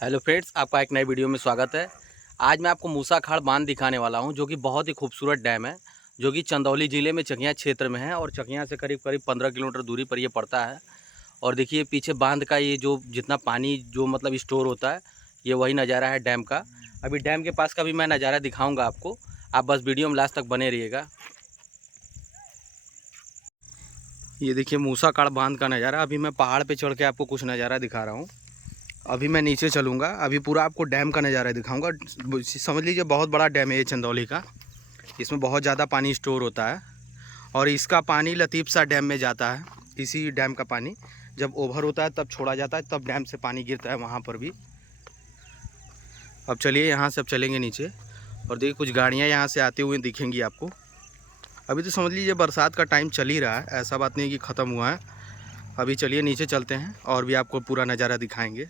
Hello friends, आपका एक नए वीडियो में स्वागत है। आज मैं आपको मूसाखाड़ बांध दिखाने वाला हूं, जो कि बहुत ही खूबसूरत डैम है, जो कि चंदौली ज़िले में चकिया क्षेत्र में है और चकिया से करीब करीब 15 किलोमीटर दूरी पर ये पड़ता है। और देखिए पीछे बांध का ये जो जितना पानी जो मतलब स्टोर होता है, ये वही नज़ारा है डैम का। अभी डैम के पास का भी मैं नज़ारा दिखाऊँगा आपको, आप बस वीडियो में लास्ट तक बने रहिएगा। ये देखिए मूसाखाड़ बांध का नज़ारा। अभी मैं पहाड़ पर चढ़ के आपको कुछ नज़ारा दिखा रहा हूँ। अभी मैं नीचे चलूँगा, अभी पूरा आपको डैम का नज़ारा दिखाऊंगा। समझ लीजिए बहुत बड़ा डैम है ये चंदौली का। इसमें बहुत ज़्यादा पानी स्टोर होता है और इसका पानी लतीफ़ सा डैम में जाता है। इसी डैम का पानी जब ओवर होता है तब छोड़ा जाता है, तब डैम से पानी गिरता है वहाँ पर भी। अब चलिए यहाँ से अब चलेंगे नीचे और देखिए कुछ गाड़ियाँ यहाँ से आते हुए दिखेंगी आपको। अभी तो समझ लीजिए बरसात का टाइम चल ही रहा है, ऐसा बात नहीं कि ख़त्म हुआ है। अभी चलिए नीचे चलते हैं और भी आपको पूरा नज़ारा दिखाएँगे,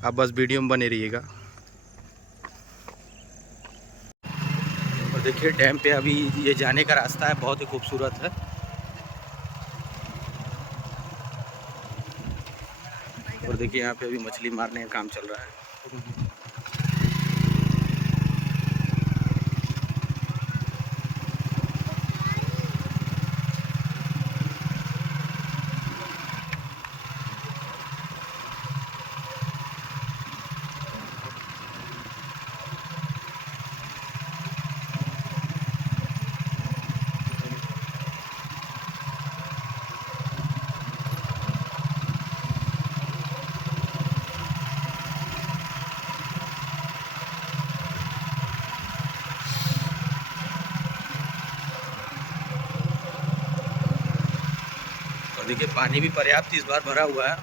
आप बस वीडियो में बने रहिएगा। और देखिए डैम पे अभी ये जाने का रास्ता है, बहुत ही खूबसूरत है। और देखिए यहाँ पे अभी मछली मारने का काम चल रहा है। और देखिए पानी भी पर्याप्त इस बार भरा हुआ है।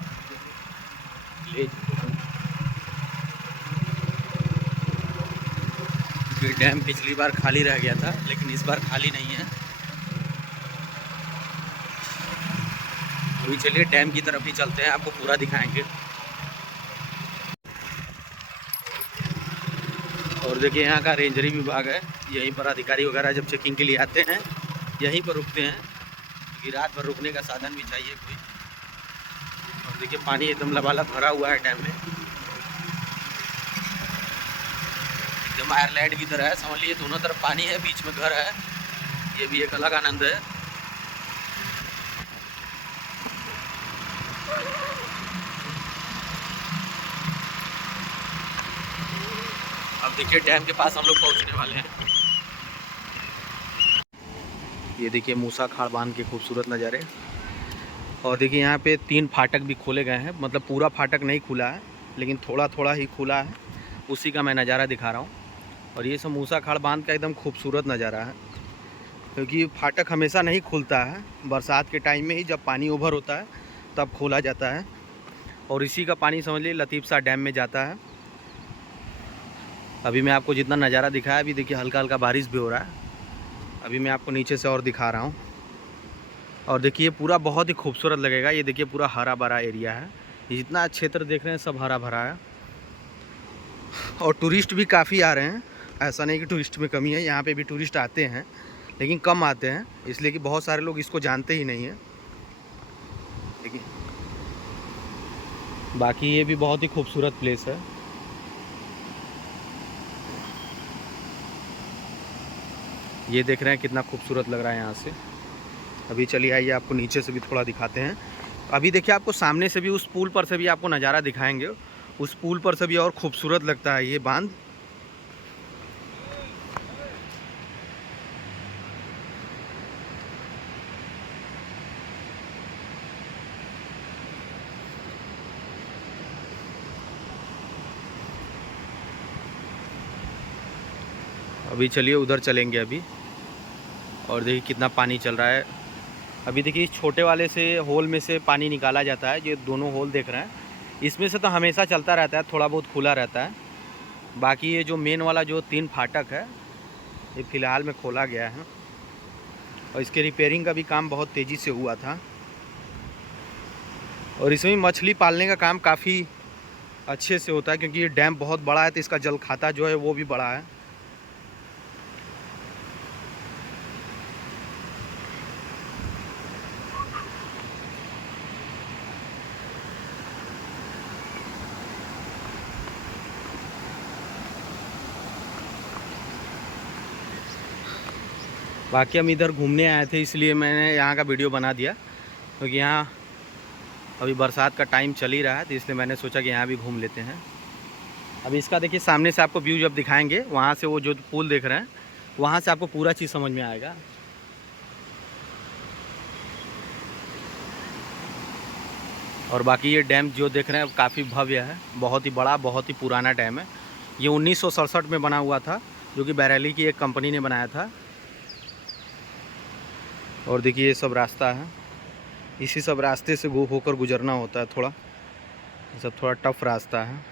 ये डैम पिछली बार खाली रह गया था, लेकिन इस बार खाली नहीं है। अभी चलिए डैम की तरफ ही चलते हैं, आपको पूरा दिखाएंगे। और देखिए यहाँ का रेंजरी विभाग है, यहीं पर अधिकारी वगैरह जब चेकिंग के लिए आते हैं यहीं पर रुकते हैं, क्योंकि रात भर रुकने का साधन भी चाहिए कोई। और देखिए पानी एकदम लबालब भरा हुआ है डैम में, एकदम आयरलैंड की तरह है। समझ लीजिए दोनों तरफ पानी है, बीच में घर है, ये भी एक अलग आनंद है। अब देखिए डैम के पास हम लोग पहुंचने वाले हैं। ये देखिए मूसाखाड़ बांध के खूबसूरत नज़ारे। और देखिए यहाँ पे 3 फाटक भी खोले गए हैं, मतलब पूरा फाटक नहीं खुला है, लेकिन थोड़ा थोड़ा ही खुला है, उसी का मैं नज़ारा दिखा रहा हूँ। और ये सब मूसाखाड़ बांध का एकदम खूबसूरत नज़ारा है, क्योंकि फाटक हमेशा नहीं खुलता है, बरसात के टाइम में ही जब पानी ओवर होता है तब खोला जाता है। और इसी का पानी समझ लीजिए लतीफ़ सा डैम में जाता है। अभी मैं आपको जितना नज़ारा दिखाया, अभी देखिए हल्का हल्का बारिश भी हो रहा है। अभी मैं आपको नीचे से और दिखा रहा हूँ। और देखिए पूरा बहुत ही खूबसूरत लगेगा। ये देखिए पूरा हरा भरा एरिया है, ये जितना क्षेत्र देख रहे हैं सब हरा भरा है। और टूरिस्ट भी काफ़ी आ रहे हैं, ऐसा नहीं कि टूरिस्ट में कमी है, यहाँ पे भी टूरिस्ट आते हैं, लेकिन कम आते हैं, इसलिए कि बहुत सारे लोग इसको जानते ही नहीं हैं। देखिए बाकी ये भी बहुत ही खूबसूरत प्लेस है। ये देख रहे हैं कितना खूबसूरत लग रहा है यहाँ से। अभी चलिए आइए आपको नीचे से भी थोड़ा दिखाते हैं। अभी देखिए आपको सामने से भी उस पुल पर से भी आपको नज़ारा दिखाएंगे, उस पुल पर से भी और खूबसूरत लगता है ये बांध। अभी चलिए उधर चलेंगे अभी। और देखिए कितना पानी चल रहा है। अभी देखिए इस छोटे वाले से होल में से पानी निकाला जाता है, ये दोनों होल देख रहे हैं, इसमें से तो हमेशा चलता रहता है, थोड़ा बहुत खुला रहता है। बाकी ये जो मेन वाला जो 3 फाटक है, ये फ़िलहाल में खोला गया है और इसके रिपेयरिंग का भी काम बहुत तेज़ी से हुआ था। और इसमें मछली पालने का काम काफ़ी अच्छे से होता है, क्योंकि ये डैम बहुत बड़ा है तो इसका जल खाता जो है वो भी बड़ा है। बाकी हम इधर घूमने आए थे, इसलिए मैंने यहाँ का वीडियो बना दिया, क्योंकि यहाँ अभी बरसात का टाइम चल ही रहा है, तो इसलिए मैंने सोचा कि यहाँ भी घूम लेते हैं। अभी इसका देखिए सामने से आपको व्यू जब दिखाएंगे, वहाँ से वो जो पुल देख रहे हैं वहाँ से आपको पूरा चीज़ समझ में आएगा। और बाकी ये डैम जो देख रहे हैं काफ़ी भव्य है, बहुत ही बड़ा, बहुत ही पुराना डैम है। ये 1967 में बना हुआ था, जो कि बरेली की एक कंपनी ने बनाया था। और देखिए ये सब रास्ता है, इसी सब रास्ते से होकर गुजरना होता है। थोड़ा ये सब थोड़ा टफ रास्ता है।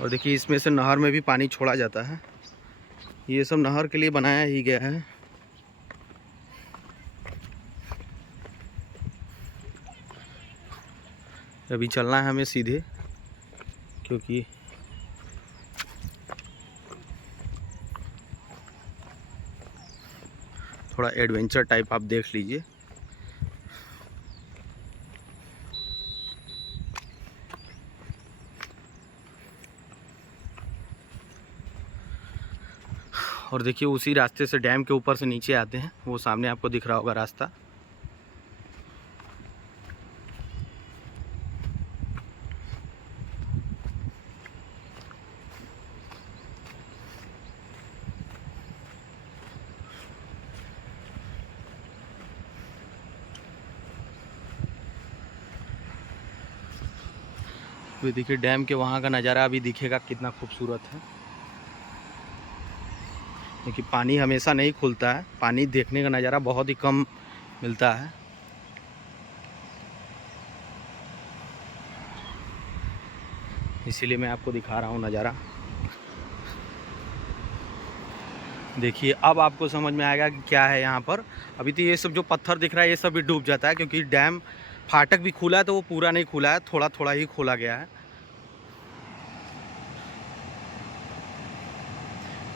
और देखिए इसमें से नहर में भी पानी छोड़ा जाता है, ये सब नहर के लिए बनाया ही गया है। अभी चलना है हमें सीधे, क्योंकि थोड़ा एडवेंचर टाइप आप देख लीजिए। और देखिए उसी रास्ते से डैम के ऊपर से नीचे आते हैं, वो सामने आपको दिख रहा होगा रास्ता। तो देखिए डैम के वहाँ का नज़ारा अभी दिखेगा कितना खूबसूरत है, क्योंकि पानी हमेशा नहीं खुलता है, पानी देखने का नज़ारा बहुत ही कम मिलता है। इसीलिए मैं आपको दिखा रहा हूँ नज़ारा। देखिए अब आपको समझ में आएगा कि क्या है यहाँ पर। अभी तो ये सब जो पत्थर दिख रहा है ये सब भी डूब जाता है, क्योंकि डैम फाटक भी खुला है, तो वो पूरा नहीं खुला है, थोड़ा थोड़ा ही खोला गया है।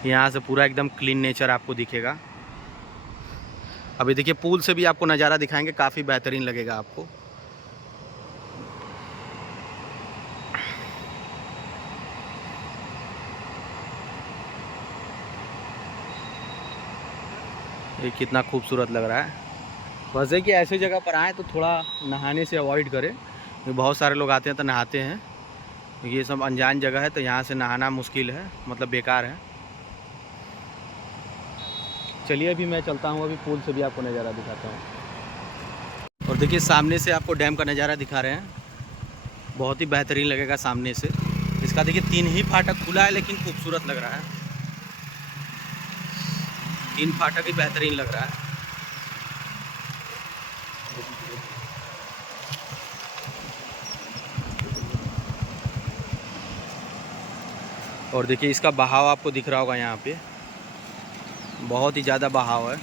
यहाँ से पूरा एकदम क्लीन नेचर आपको दिखेगा। अभी देखिए पुल से भी आपको नज़ारा दिखाएंगे, काफ़ी बेहतरीन लगेगा आपको। ये कितना खूबसूरत लग रहा है। बस है कि ऐसी जगह पर आएँ तो थोड़ा नहाने से अवॉइड करें, बहुत सारे लोग आते हैं तो नहाते हैं। ये सब अनजान जगह है, तो यहाँ से नहाना मुश्किल है, मतलब बेकार है। चलिए अभी मैं चलता हूँ, अभी पुल से भी आपको नज़ारा दिखाता हूँ। और देखिए सामने से आपको डैम का नज़ारा दिखा रहे हैं, बहुत ही बेहतरीन लगेगा सामने से। इसका देखिए 3 ही फाटक खुला है, लेकिन खूबसूरत लग रहा है। 3 फाटक ही बेहतरीन लग रहा है। और देखिए इसका बहाव आपको दिख रहा होगा, यहाँ पे बहुत ही ज़्यादा बहाव है।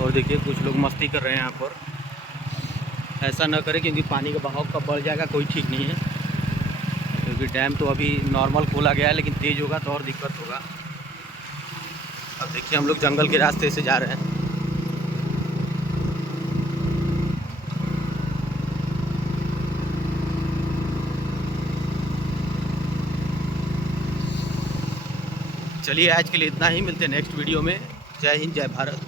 और देखिए कुछ लोग मस्ती कर रहे हैं यहाँ पर, ऐसा ना करें क्योंकि पानी का बहाव कब बढ़ जाएगा कोई ठीक नहीं है। क्योंकि डैम तो अभी नॉर्मल खोला गया है, लेकिन तेज़ होगा तो और दिक्कत होगा। अब देखिए हम लोग जंगल के रास्ते से जा रहे हैं। चलिए आज के लिए इतना ही, मिलते हैं नेक्स्ट वीडियो में। जय हिंद, जय भारत।